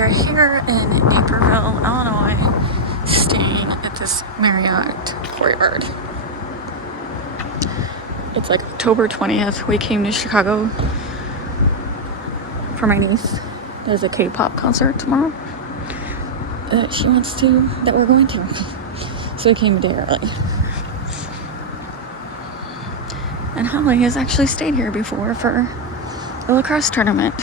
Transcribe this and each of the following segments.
We are here in Naperville, Illinois, staying at this Marriott Courtyard. It's like October 20th. We came to Chicago for my niece. There's a K-pop concert tomorrow that she wants to, that we're going to. So we came a day early. And Holly has actually stayed here before for a lacrosse tournament.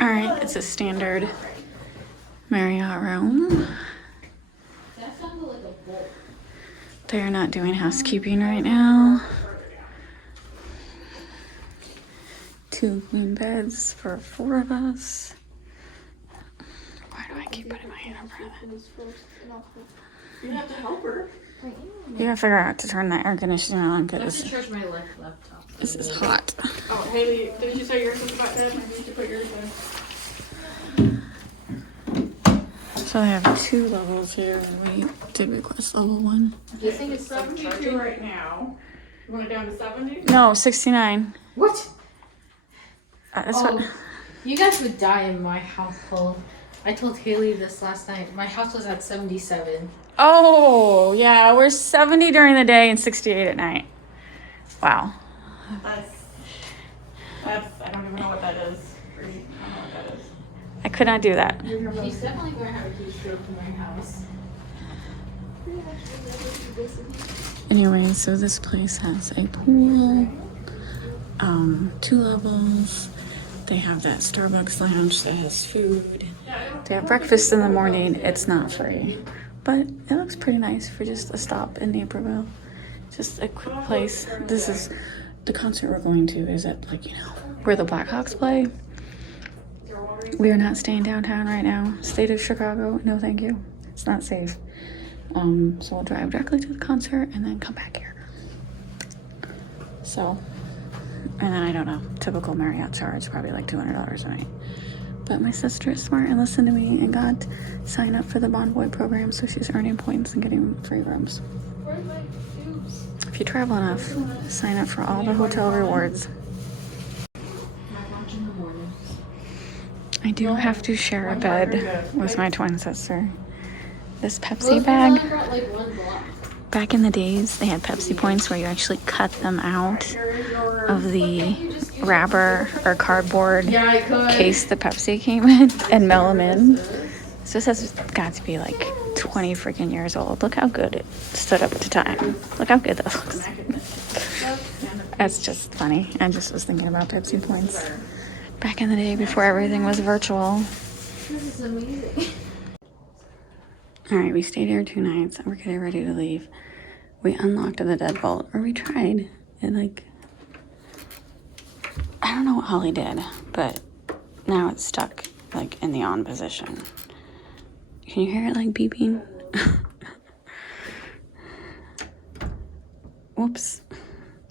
Alright, it's a standard Marriott room. They're not doing housekeeping right now. 2 queen beds for 4 of us. Why do I keep putting my hand in front of it? You have to help her. You gotta figure out how to turn that air conditioner on because laptop. this is hot. Oh, Haley, didn't you say yours was about dead? Maybe you should put yours in. So they have 2 levels here, and we did request level 1. Do you think it's 72 right now? You want it down to 70? No, 69. What? That's Oh, what. you guys would die in my household. I told Haley this last night. My house was at 77. Oh, yeah, we're 70 during the day and 68 at night. Wow. That's, I don't even know what that is. I don't know what that is. I could not do that. She's definitely going to have a huge stroke in my house. Anyway, so this place has a pool, 2 levels. They have that Starbucks lounge that has food. They have breakfast in the morning. It's not free, but it looks pretty nice for just a stop in Naperville. Just a quick place. This is the concert we're going to is at, like, where the Blackhawks play. We are not staying downtown right now. State of Chicago, no thank you. It's not safe. So we'll drive directly to the concert and then come back here. So, and then I don't know, typical Marriott charge, probably like $200 a night. But my sister is smart and listened to me and got signed up for the Bond Boy program, so she's earning points and getting free rooms. If you travel enough, sign up for all the hotel rewards. I do have to share a bed with my twin sister. This Pepsi bag, back in the days, they had Pepsi points where you actually cut them out of the wrapper or cardboard case the Pepsi came in and mail them in. So this has got to be like 20 freaking years old. Look how good it stood up to time. Look how good that looks. That's just funny. I just was thinking about Pepsi points back in the day before everything was virtual. This is amazing. All right, we stayed here 2 nights and we're getting ready to leave. We unlocked the deadbolt, or we tried, and like, I don't know what Holly did, but now it's stuck like in the on position. Can you hear it like beeping? Whoops.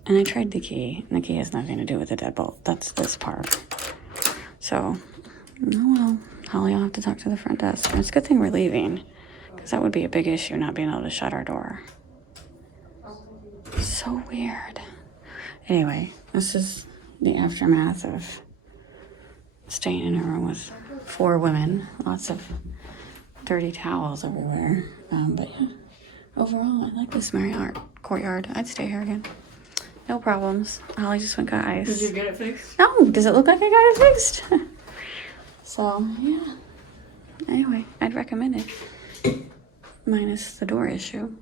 And I tried the key, and the key has nothing to do with the deadbolt. That's this part. So, oh well, Holly will have to talk to the front desk. And it's a good thing we're leaving, because that would be a big issue, not being able to shut our door. So weird. Anyway, this is the aftermath of staying in a room with 4 women. Lots of dirty towels everywhere. But yeah, overall, I like this Marriott Courtyard. I'd stay here again. No problems. Holly just went got ice. Did you get it fixed? No, does it look like I got it fixed? So, yeah. Anyway, I'd recommend it. Minus the door issue.